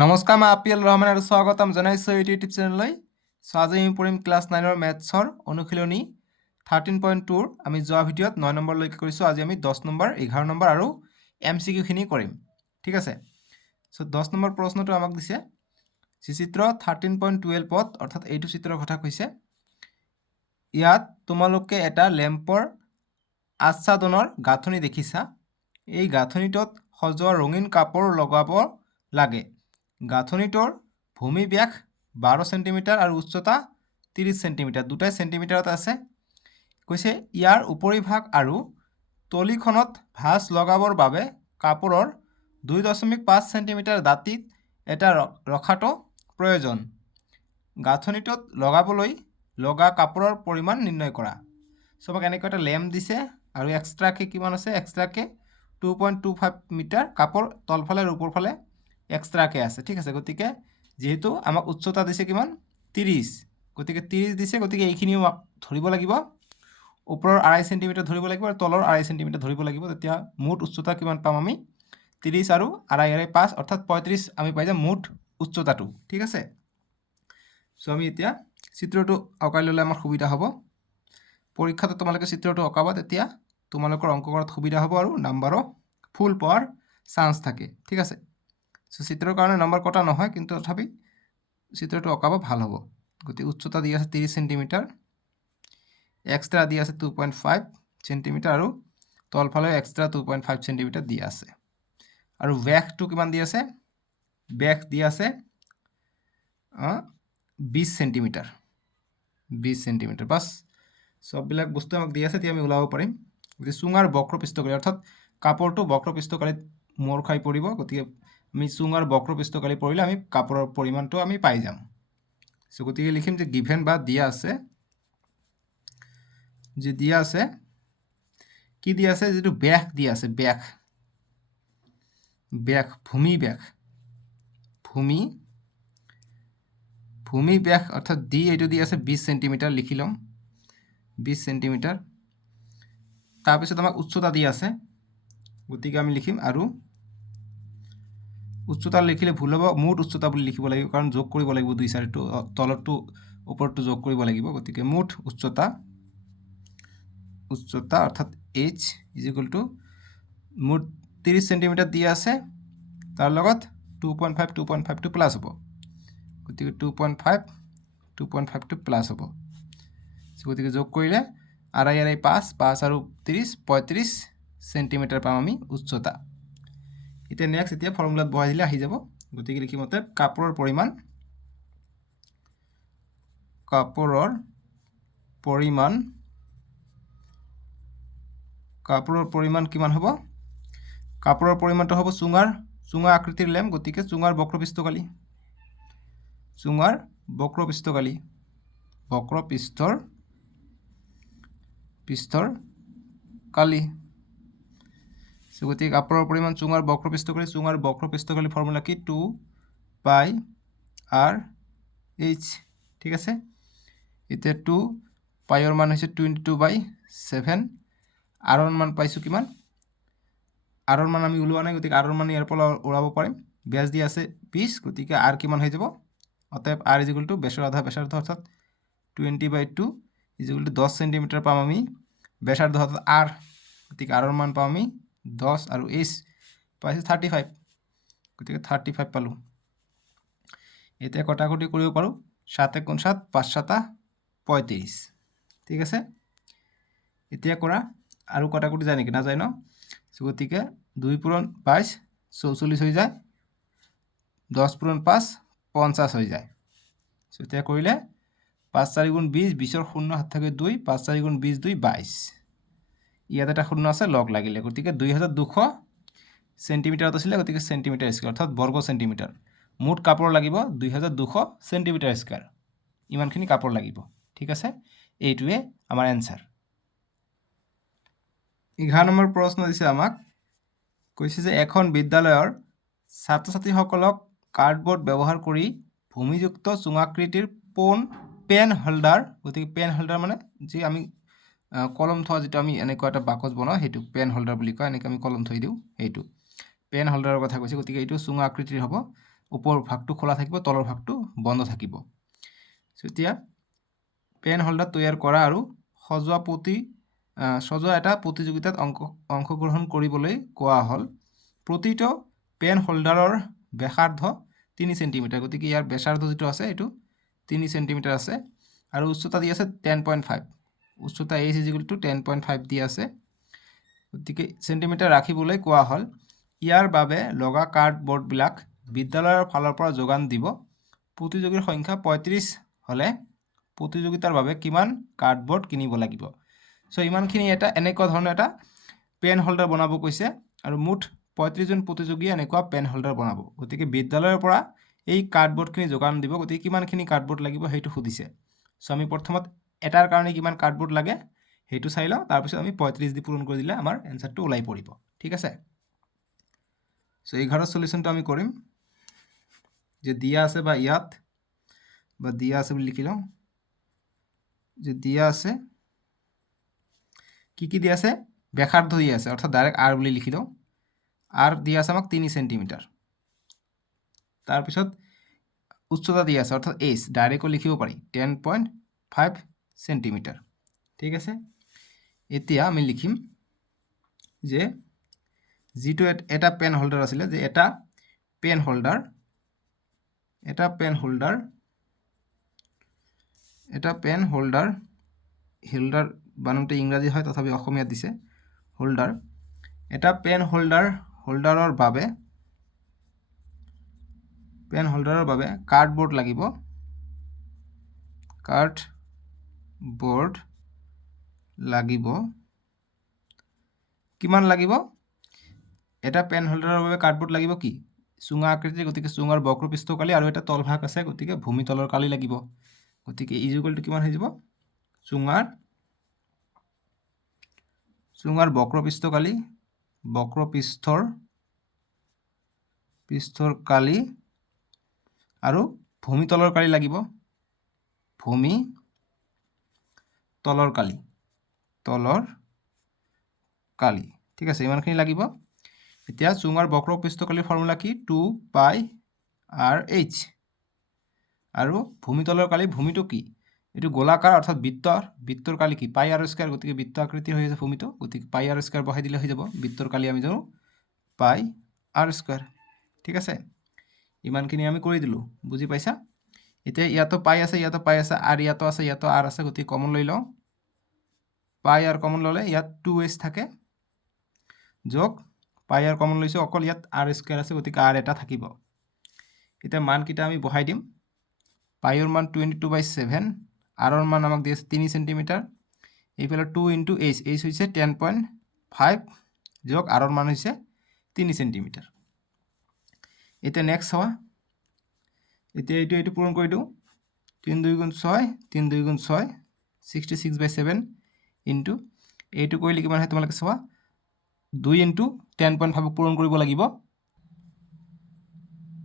নমস্কাৰ, মই আপিল ৰহমান আৰু স্বাগতম জনাইছোঁ ইউটিউব চেনেললৈ। চ' আজি আমি পঢ়িম ক্লাছ 9ৰ মেথছৰ অনুশীলনী 13.2ৰ আমি যোৱা ভিডিঅ'ত 9 নম্বৰলৈকে কৰিছোঁ। আজি আমি 10 নম্বৰ, 11 নম্বৰ আৰু MCQখিনি কৰিম। ঠিক আছে। চ' 10 নম্বৰ প্ৰশ্নটো আমাক দিছে চিত্ৰ 13.12ত, অৰ্থাৎ এইটো চিত্ৰৰ কথা কৈছে। ইয়াত তোমালোকে এটা লেম্পৰ আচ্ছাদনৰ গাঁথনি দেখিছা। এই গাঁথনিটোত সজোৱা ৰঙীন কাপোৰ লগাব লাগে। গাঁথনিটোৰ ভূমি ব্যাস 12 সেন্টিমিটাৰ আৰু উচ্চতা 30 সেন্টিমিটাৰ, দুটাই সেন্টিমিটাৰত আছে। কৈছে ইয়াৰ উপৰিভাগ আৰু তলিখনত ভাঁজ লগাবৰ বাবে কাপোৰৰ 2.5 সেন্টিমিটাৰ দাঁতিত এটা ৰখাটো প্ৰয়োজন। গাঁথনিটোত লগাবলৈ লগা কাপোৰৰ পৰিমাণ নিৰ্ণয় কৰা। চবক এনেকৈ এটা লেম্প দিছে আৰু এক্সট্ৰাকে কিমান আছে, এক্সট্ৰাকে 2.25 মিটাৰ কাপোৰ তলফালে আৰু ওপৰফালে এক্সট্ৰাকে আছে। ঠিক আছে, গতিকে যেহেতু আমাক উচ্চতা দিছে কিমান 30, গতিকে 30 দিছে, গতিকে এইখিনিও ধৰিব লাগিব। ওপৰৰ 2.5 সেন্টিমিটাৰ ধৰিব লাগিব আৰু তলৰ 2.5 সেন্টিমিটাৰ ধৰিব লাগিব। তেতিয়া মুঠ উচ্চতা কিমান পাম আমি 30 আৰু 2.5, অৰ্থাৎ 35 আমি পাই যাম মুঠ উচ্চতাটো। ঠিক আছে। চ' আমি এতিয়া চিত্ৰটো অঁকাই ল'লে আমাৰ সুবিধা হ'ব। পৰীক্ষাটো তোমালোকে চিত্ৰটো অঁকাবা, তেতিয়া তোমালোকৰ অংক কৰাত সুবিধা হ'ব আৰু নাম্বাৰো ফুল পোৱাৰ চান্স থাকে। ঠিক আছে। চ' চিত্ৰৰ কাৰণে নম্বৰ কটা নহয়, কিন্তু তথাপি চিত্ৰটো অঁকাব ভাল হ'ব। গতিকে উচ্চতা দি আছে 30 সেন্টিমিটাৰ, এক্সট্ৰা দি আছে 2.5 সেন্টিমিটাৰ আৰু তলফালে এক্সট্ৰা 2.5 সেন্টিমিটাৰ দি আছে। আৰু ব্যাসটো কিমান দি আছে, ব্যাস দি আছে 20 সেন্টিমিটাৰ, 20 সেন্টিমিটাৰ। বাছ সববিলাক বস্তু আমাক দি আছে, এতিয়া আমি ওলাব পাৰিম। গতিকে চুঙাৰ বক্ৰপৃষ্ঠকালি, অৰ্থাৎ কাপোৰটো বক্ৰপৃষ্ঠকালিত মোৰ খাই পৰিব। গতিকে আমি চুঙাৰ বক্ৰপৃষ্ঠকালি পৰিলে আমি কাপোৰৰ পৰিমাণটো আমি পাই যাম। চ' গতিকে লিখিম যে গিভেন বা দিয়া আছে, যে দিয়া আছে কি দিয়া আছে, যিটো ব্যাস দিয়া আছে, ব্যাস, ব্যাস, ভূমি ব্যাস, ভূমি ব্যাস অৰ্থাৎ ডি এইটো দি আছে 20 সেন্টিমিটাৰ, লিখি ল'ম 20 সেন্টিমিটাৰ। তাৰপিছত আমাক উচ্চতা দি আছে, গতিকে আমি লিখিম আৰু উচ্চতা লিখিলে ভুল হ'ব, মুঠ উচ্চতা বুলি লিখিব লাগিব, কাৰণ যোগ কৰিব লাগিব 2 4টো, তলৰটো ওপৰটো যোগ কৰিব লাগিব। গতিকে মুঠ উচ্চতা অৰ্থাৎ এইচ ইজ ইকুৱেল টু মুঠ 30 সেন্টিমিটাৰ দি আছে, তাৰ লগত 2.5টো প্লাছ হ'ব। গতিকে 2.5টো প্লাছ হ'ব। গতিকে যোগ কৰিলে 2.5, 5 আৰু 30, 35 সেন্টিমিটাৰ পাম আমি উচ্চতা। এতিয়া নেক্সট, এতিয়া ফৰ্মুলাত বহাই দিলে আহি যাব। গতিকে লিখিম অতএব কাপোৰৰ পৰিমাণ কিমান হ'ব, কাপোৰৰ পৰিমাণটো হ'ব চুঙা আকৃতিৰ লেম্প, গতিকে চুঙাৰ বক্ৰপৃষ্ঠকালি, পৃষ্ঠৰ কালি। গতিকে কাপোৰৰ পৰিমাণ চুঙাৰ বক্ৰপৃষ্ঠকালি ফৰ্মুলা কি, 2πr/h। ঠিক আছে। এতিয়া 2πৰ মান হৈছে 22/7, আৰৰ মান পাইছোঁ কিমান, আৰৰ মান আমি ওলোৱা নাই, গতিকে আৰৰ মান ইয়াৰ পৰা ওলাব পাৰিম। ব্যাস দি আছে 20, গতিকে আৰ কিমান হৈ যাব, অতএব আৰ ইজ ইকুৱেল টু ব্যাসৰ আধা ব্যাসাৰ্ধ, অৰ্থাৎ 20/2 ইজ ইকুৱেল টু 10 সেন্টিমিটাৰ পাম আমি ব্যাসাৰ্ধ, অৰ্থাৎ আৰ, গতিকে আৰৰ মান পাম আমি 10 আৰু এইচ পাইছোঁ 35, গতিকে 35 পালোঁ। এতিয়া কটাকটি কৰিব পাৰোঁ, 7 × 7 5 × 7 35। ঠিক আছে। এতিয়া কৰা আৰু কটাকটি যায় নেকি, নাযায় ন। গতিকে 2 × 22 44 হৈ যায়, 10 × 5 50 হৈ যায়। এতিয়া কৰিলে 5 × 4 = 20, 20ৰ 0 হাত থাকে 2, 5 × 4 = 20, 2 22। ইয়াত এটা 0 আছে, লগ লাগিলে, গতিকে 2200 সেন্টিমিটাৰত আছিলে, গতিকে সেন্টিমিটাৰ স্কোৱাৰ, অৰ্থাৎ বৰ্গ সেন্টিমিটাৰ। মুঠ কাপোৰ লাগিব 2200 সেন্টিমিটাৰ স্কোৱাৰ, ইমানখিনি কাপোৰ লাগিব। ঠিক আছে, এইটোৱে আমাৰ এনচাৰ। 11 নম্বৰ প্ৰশ্ন দিছে আমাক, কৈছে যে এখন বিদ্যালয়ৰ ছাত্ৰ ছাত্ৰীসকলক কাৰ্ডবৰ্ড ব্যৱহাৰ কৰি ভূমিযুক্ত চুঙাকৃতিৰ পেন হোল্ডাৰ, গতিকে পেন হোল্ডাৰ মানে যি আমি কলম থোৱা, যিটো আমি এনেকুৱা এটা বাকচ বনাওঁ, সেইটো পেন হোল্ডাৰ বুলি কয়। এনেকৈ আমি কলম থৈ দিওঁ, সেইটো পেন হোল্ডাৰৰ কথা কৈছে। গতিকে এইটো চুঙা আকৃতিৰ হ'ব, ওপৰ ভাগটো খোলা থাকিব, তলৰ ভাগটো বন্ধ থাকিব। এতিয়া পেন হোল্ডাৰ তৈয়াৰ কৰা আৰু সজোৱা এটা প্ৰতিযোগিতাত অংশগ্ৰহণ কৰিবলৈ কোৱা হ'ল। প্ৰতিটো পেন হোল্ডাৰৰ ব্যাসাৰ্ধ 3 সেন্টিমিটাৰ, গতিকে ইয়াৰ ব্যাসাৰ্ধ যিটো আছে এইটো 3 সেন্টিমিটাৰ আছে আৰু উচ্চতা দি আছে 10.5, উচ্চতা h = 10.5 দি আছে, গতিকে সেন্টিমিটাৰ ৰাখিবলৈ কোৱা হ'ল। ইয়াৰ বাবে লগা কাৰ্ডবৰ্ডবিলাক বিদ্যালয়ৰ ফালৰ পৰা যোগান দিব। প্ৰতিযোগীৰ সংখ্যা 35 হ'লে প্ৰতিযোগিতাৰ বাবে কিমান কাৰ্ডবৰ্ড কিনিব লাগিব। ইমানখিনি এটা এনেকুৱা ধৰণৰ এটা পেন হোল্ডাৰ বনাব কৈছে আৰু মুঠ 35 জন প্ৰতিযোগীয়ে এনেকুৱা পেন হোল্ডাৰ বনাব। গতিকে বিদ্যালয়ৰ পৰা এই কাৰ্ডবৰ্ডখিনি যোগান দিব, গতিকে কিমানখিনি কাৰ্ডবৰ্ড লাগিব সেইটো সুধিছে। আমি প্ৰথমত এটাৰ কাৰণে কিমান কাৰ্ডবৰ্ড লাগে সেইটো চাই লওঁ, তাৰপিছত আমি 35 দি পূৰণ কৰি দিলে আমাৰ এনচাৰটো ওলাই পৰিব। ঠিক আছে, 11 সলিউশনটো আমি কৰিম। যে দিয়া আছে বা ইয়াত বা দিয়া আছে বুলি লিখি লওঁ, যে দিয়া আছে কি দিয়া আছে, ব্যাসাৰ্ধ দিয়া আছে, অৰ্থাৎ ডাইৰেক্ট r বুলি লিখি লওঁ। r দিয়া আছে আমাক 3 সেন্টিমিটাৰ। তাৰপিছত উচ্চতা দিয়া আছে অৰ্থাৎ h ডাইৰেক্টও লিখিব পাৰি 10.5 সেন্টিমিটাৰ। ঠিক আছে, এতিয়া আমি লিখিম যে যিটো এটা পেন হোল্ডাৰ আছিলে, যে এটা পেন হোল্ডাৰ বানানটো ইংৰাজী হয় তথাপি অসমীয়াত দিছে হোল্ডাৰ। এটা পেন হোল্ডাৰৰ বাবে কাৰ্ডবৰ্ড লাগিব। কিমান লাগিব? এটা পেন হোল্ডাৰৰ বাবে কাৰ্ডবৰ্ড লাগিব কি, চুঙা আকৃতিৰ, গতিকে চুঙাৰ বক্ৰপৃষ্ঠকালি আৰু এটা তলভাগ আছে, গতিকে ভূমিতলৰ কালি লাগিব। গতিকে ইজুৱেল টু কিমান হৈ যাব, চুঙাৰ বক্ৰপৃষ্ঠৰ কালি আৰু ভূমিতলৰ কালি লাগিব, তলৰ কালি। ঠিক আছে, ইমানখিনি লাগিব। এতিয়া চুঙাৰ বক্ৰপৃষ্ঠকালিৰ ফৰ্মুলা কি, 2πr/h আৰু ভূমিতলৰ কালি, ভূমিটো কি, এইটো গোলাকাৰ অৰ্থাৎ বৃত্তৰ কালি কি, πr², গতিকে বৃত্ত আকৃতিৰ হৈ আছে ভূমিটো, গতিকে πr² বহাই দিলে হৈ যাব। বৃত্তৰ কালি আমি জানো πr²। ঠিক আছে, ইমানখিনি আমি কৰি দিলোঁ, বুজি পাইছা? এতিয়া ইয়াতো পাই আছে আৰু ইয়াতো আছে, r আছে, গতিকে কমন লৈ লওঁ। πr কমন ল'লে ইয়াত 2h থাকে, যোগ πr কমন লৈছোঁ, অকল ইয়াত r² আছে, গতিকে r এটা থাকিব। এতিয়া মানকেইটা আমি বহাই দিম। πৰ মান 22/7, r মান আমাক দিয়ে 3 সেন্টিমিটাৰ, এইফালে 2 × h হৈছে 10.5 যোগ r মান হৈছে 3 সেন্টিমিটাৰ। এতিয়া নেক্সট চাওঁ, এতিয়া এইটো পূৰণ কৰি দিওঁ। 3 × 2 = 6, 3 × 2 = 6, 66/7 ইনটু এইটো কৰিলে কিমান হয় তোমালোকে চোৱা, 2 × 10.5 পূৰণ কৰিব লাগিব।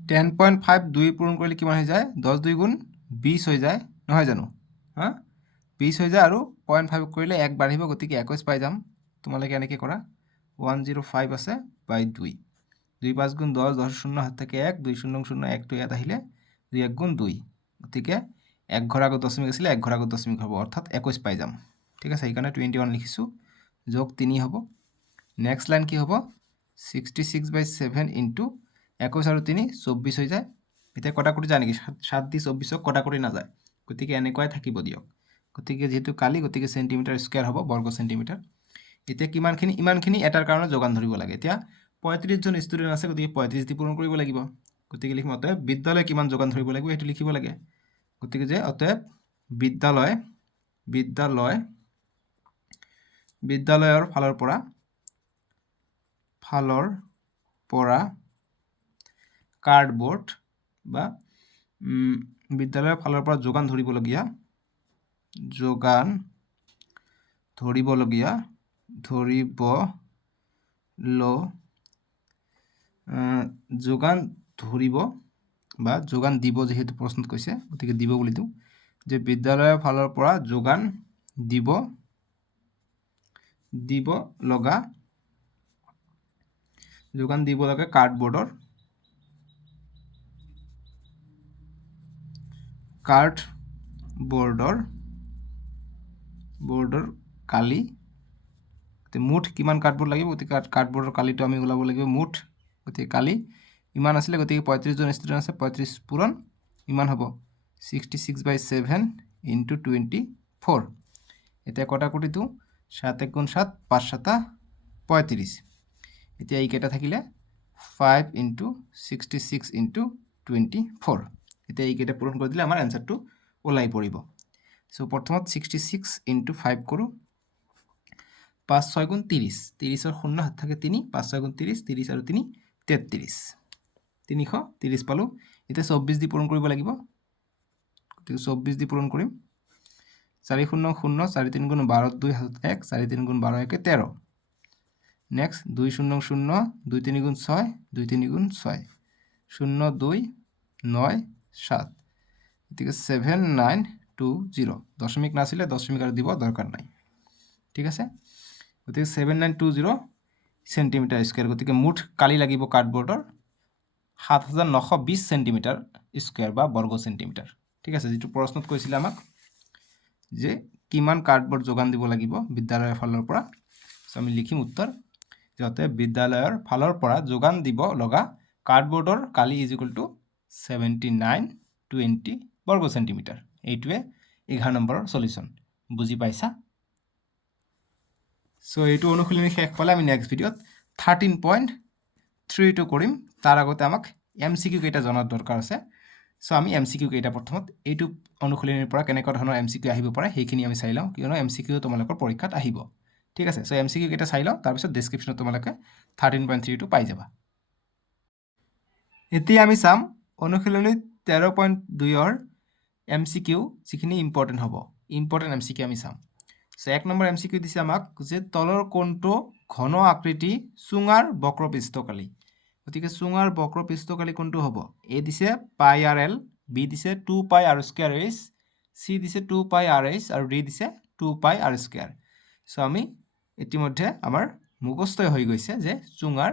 10.5 2 পূৰণ কৰিলে কিমান হৈ যায়, 10 2 × 20 হৈ যায়, নহয় জানো? 20 হৈ যায় আৰু 0.5 কৰিলে 1 বাঢ়িব, গতিকে 21 পাই যাম। তোমালোকে এনেকৈ কৰা, 105 আছে বাই 2, 2 5 × 10, 10 0 হাত থেকে 1, 2 0 0 1টো ইয়াত আহিলে 2 1 × 2, গতিকে 1 ঘৰ আগত দশমিক আছিলে, 1 ঘৰ আগত দশমিক হ'ব, অৰ্থাৎ 21 পাই যাম। ঠিক আছে, সেইকাৰণে 21 লিখিছোঁ, যোগ 3 হ'ব। নেক্সট লাইন কি হ'ব, 66/7 ইনটু 21 আৰু 3 24 হৈ যায়। এতিয়া কটাকটি যায় নেকি, 7 দি 24ক কটাকটি নাযায়, গতিকে এনেকুৱাই থাকিব দিয়ক। গতিকে যেহেতু কালি, গতিকে সেন্টিমিটাৰ স্কুৱেৰ হ'ব, বৰ্গ সেন্টিমিটাৰ। এতিয়া ইমানখিনি এটাৰ কাৰণে যোগান ধৰিব লাগে। এতিয়া 35 জন ষ্টুডেণ্ট আছে, গতিকে 35 দি পূৰণ কৰিব লাগিব। গতিকে লিখিম অতএব বিদ্যালয়ে কিমান যোগান ধৰিব লাগিব সেইটো লিখিব লাগে। গতিকে যে অতএব বিদ্যালয়ৰ ফালৰ পৰা কাৰ্ডবৰ্ড বা বিদ্যালয়ৰ ফালৰ পৰা যোগান ধৰিবলগীয়া যোগান দিব, যিহেতু প্ৰশ্নত কৈছে, গতিকে দিব বুলি দিওঁ, যে বিদ্যালয়ৰ ফালৰ পৰা যোগান দিব লগা কাৰ্ডবৰ্ডৰ কাৰ্ডবৰ্ডৰ কালি মুঠ কিমান কাৰ্ডবৰ্ড লাগিব গতিকে কাৰ্ডবৰ্ডৰ কালিটো আমি ওলাব লাগিব মুঠ গতিকে কালি ইমান আছিলে গতিকে 35 জন ষ্টুডেণ্ট আছে 35 পূৰণ ইমান হ'ব 66/7 ইনটু 24 এতিয়া কটাকটিটো 7 × 7 5 × 7 35 এতিয়া এইকেইটা থাকিলে 5 × 66 × 24 এতিয়া এইকেইটা পূৰণ কৰি দিলে আমাৰ এনসাৰটো ওলাই পৰিব সো প্ৰথমত 66 × 5 কৰোঁ 5 6 × 30 30ৰ শূন্য হাত থাকে 3 5 6 × 30 30 আৰু 3 33 330 পালো এতিয়া 24 দি পূৰণ কৰিব লাগিব গতিকে 24 দি পূৰণ কৰিম 4 0 0 4 3 × 12 2 হাতত 1 4 3 × 12 1 13 নেক্সট 2 0 0 2 3 × 6 2 3 × 6 0 2 9 7 গতিকে 7920 দশমিক নাছিলে দশমিক আৰু দিব দৰকাৰ নাই ঠিক আছে গতিকে 7920 সেন্টিমিটাৰ স্কয়াৰ গতিকে মুঠ কালি লাগিব কাৰ্ডবৰ্ডৰ 7920 সেন্টিমিটাৰ স্কয়াৰ বা বৰ্গ সেন্টিমিটাৰ ঠিক আছে যেটো প্ৰশ্নত কৈছিল আমাক যে কিমান কাৰ্ডবৰ্ড যোগান দিব লাগিব বিদ্যালয়ৰ ফালৰ পৰা সো আমি লিখিম উত্তৰ যাতে বিদ্যালয়ৰ ফালৰ পৰা যোগান দিব লগা কাৰ্ডবৰ্ডৰ কালি = 7920 বৰ্গ সেন্টিমিটাৰ এইটোৱে 11 নম্বৰৰ সলিউশন বুজি পাইছা সো এইটো অনুশীলনী শেষ পালে আমি নেক্সট ভিডিওত 13.32 কৰিম তাৰ আগতে আমাক এমসিকিউ কেইটা জনাৰ দৰকাৰ আছে সো আমি এমসিকিউ কেইটা প্ৰথমত এইটো অনুশীলনীৰ পৰা কেনেকুৱা ধৰণৰ এমসিকিউ আহিব পাৰে সেইখিনি আমি চাই লওঁ কিয়নো এমসিকিউ তোমালোকৰ পৰীক্ষাত আহিব ঠিক আছে সো এমসিকিউ কেইটা চাই লওঁ তাৰ পিছত ডেসক্ৰিপচনত তোমালোকে 13.32 পাই যাবা এতিয়া আমি চাম অনুশীলনী 13.2 ৰ এমসিকিউ যিখিনি ইম্পৰ্টেন্ট হ'ব ইম্পৰ্টেন্ট এমসিকিউ আমি চাম সো 1 নম্বৰ এমসিকিউ দিছে আমাক যে তলৰ কোণটো ঘন আকৃতি চুঙাৰ বক্ৰপৃষ্ঠকালি গতিকে চুঙাৰ বক্ৰপৃষ্ঠকালি কোনটো হ'ব এ দিছে πr/l বি দিছে 2πr²h সি দিছে 2πrh আৰু ডি দিছে 2πr²। সো আমি ইতিমধ্যে আমাৰ মুখস্থ হৈ গৈছে যে চুঙাৰ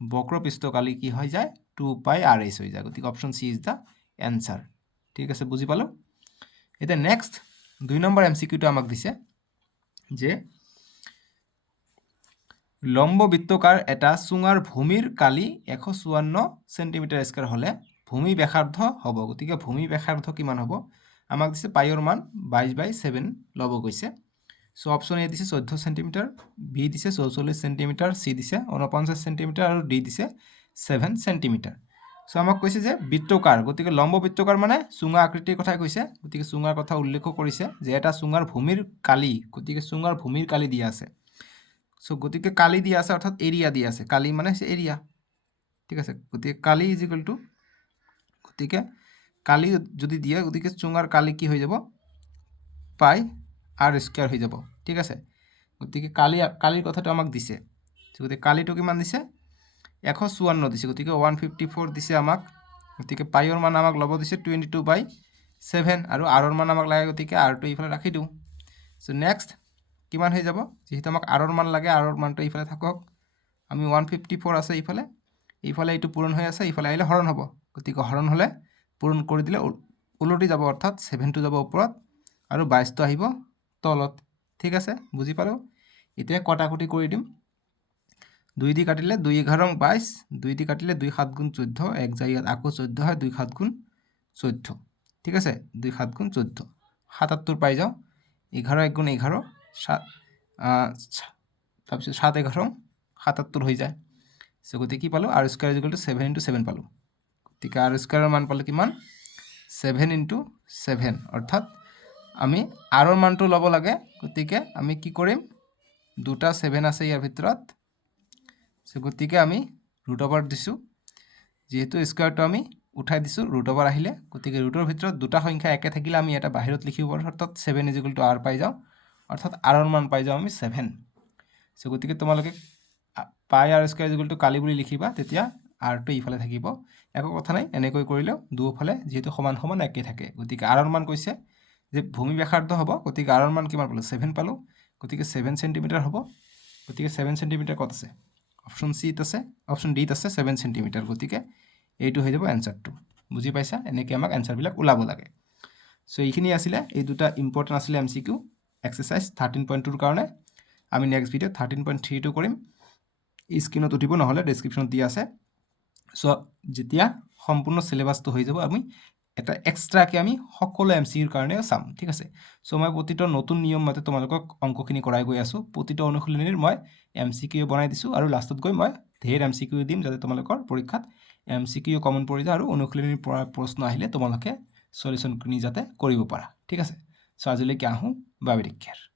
বক্ৰপৃষ্ঠকালি কি হৈ যায় 2πrh হৈ যায় গতিকে option C is the answer ঠিক আছে বুজি পালো এটা নেক্সট 2 নম্বৰ এমসিকিউটো আমাক দিছে যে লম্ব বৃত্তকাৰ এটা চুঙাৰ ভূমিৰ কালি 154 সেন্টিমিটাৰ স্কয়াৰ হলে ভূমি ব্যাসাৰ্ধ হ'ব গতিকে ভূমি ব্যাসাৰ্ধ কিমান হ'ব আমাক দিছে পাইৰ মান 22/7 লব গৈছে সো অপচন এ দিছে 14 সেন্টিমিটার বি দিছে 44 সেন্টিমিটার সি দিছে 49 সেন্টিমিটার আৰু ডি দিছে 7 সেন্টিমিটাৰ সো আমাক কৈছে যে বৃত্তকাৰ গতিকে লম্ব বৃত্তকাৰ মানে চুঙা আকৃতিৰ কথা কৈছে গতিকে চুঙাৰ কথা উল্লেখ কৰিছে যে এটা চুঙাৰ ভূমিৰ কালি গতিকে চুঙাৰ ভূমিৰ কালি দিয়া আছে সো গতিকে কালি দিয়া আছে অৰ্থাৎ এৰিয়া দিয়া আছে কালি মানে হৈছে এৰিয়া ঠিক আছে গতিকে কালি = গতিকে কালি যদি দিয়ে গতিকে চুঙাৰ কালি কি হৈ যাব πr² হৈ যাব ঠিক আছে গতিকে কালিৰ কথাটো আমাক দিছে গতিকে কালিটো কিমান দিছে 154 দিছে গতিকে 154 দিছে আমাক গতিকে পাইৰ মান আমাক লব দিছে 22/7 আৰু r ৰ মান আমাক লাগে গতিকে r টো ইফালে ৰাখি দিও সো নেক্সট কিমান হৈ যাব যেহেতু আমাক r ৰ মান লাগে r ৰ মানটো ইফালে থাকক আমি 154 আছে ইফালে এইটো পূৰণ হৈ আছে ইফালে আহিলে হৰণ হ'ব গতিকে হৰণ হলে পূৰণ কৰি দিলে উলটি যাব অৰ্থাৎ 7 টো যাব ওপৰত আৰু 22 টো আহিব তলত ঠিক আছে বুজি পালো এতিয়া কটাকটি কৰি দিম 2 দি কাটিলে 2 11 22 2 দি কাটিলে 2 7 গুণ 14 এক যায় আকৌ 14 হয় 2 7 গুণ 14 ঠিক আছে 2 7 গুণ 14 77 পাই যাও 11 1 গুণ 11 তাৰপিছত 7 11 77 হৈ যায় সো গতিকে কি পালো r² = 7 * 7 পালো গতিকে r² ৰ মান পালে কিমান 7 * 7 অৰ্থাৎ আমি r ৰ মানটো লব লাগে গতিকে আমি কি কৰিম দুটা 7 আছে ইয়াৰ ভিতৰত সো গতিকে আমি √ওভাৰ দিছো যেহেতু স্কয়াৰটো আমি উঠাই দিছো √ওভাৰ আহিলে গতিকে ৰুটৰ ভিতৰত দুটা সংখ্যা একে থাকিলে আমি এটা বাহিৰত লিখিব পাৰো অৰ্থাৎ 7 = r পাই যাও অৰ্থাৎ r ৰ মান পাই যাও আমি 7 সো গতিকে তোমালোকে πr² = কালি বুলি লিখিবা তেতিয়া r টো ইফালে থাকিব একো কথা নাই এনেকৈ কৰিলেও দুফালে যেহেতু সমান সমান একে থাকে গতিকে r ৰ মান কৈছে যে ভূমি ব্যাসাৰ্ধ হ'ব গতিকে r ৰ মান কিমান পালো 7 পালো গতিকে 7 সেন্টিমিটার হ'ব গতিকে 7 সেন্টিমিটার কত আছে অপশন সি আছে অপশন ডি আছে 7 সেন্টিমিটার গতিকে এইটো হৈ যাব এনসারটো বুজি পাইছা এনেকৈ আমাক এনসাৰ বিলাক ওলাব লাগে সো এইখিনি আছিলে এই দুটা ইম্পৰ্টেণ্ট আছিলে MCQ এক্সাৰসাইজ 13.2 কাৰণে আমি নেক্সট ভিডিঅ 13.3 কৰিম স্ক্ৰীনত উঠিব নহলে ডেসক্ৰিপচনত দিয়া আছে সো যেতিয়া সম্পূৰ্ণ সিলেবাসটো হৈ যাব আমি এটা এক্সট্ৰাকে আমি সকলো MCQৰ কাৰণে চাম ঠিক আছে সো মই প্ৰতিটো নতুন নিয়ম মতে তোমালোকক অংকখিনি কৰাই গৈ আছো প্ৰতিটো অনুশীলনীৰ মই MCQ বনাই দিছো আৰু লাষ্টত গৈ মই ধেৰ MCQ দিম যাতে তোমালোকৰ পৰীক্ষাত MCQ কমন পৰি যায় আৰু অনুশীলনীৰ পৰা প্ৰশ্ন আহিলে তোমালোকে সলিউশন কৰি যাতে কৰিব পাৰা ঠিক আছে সো আজিলৈকে আহো বাবে টেক কেয়াৰ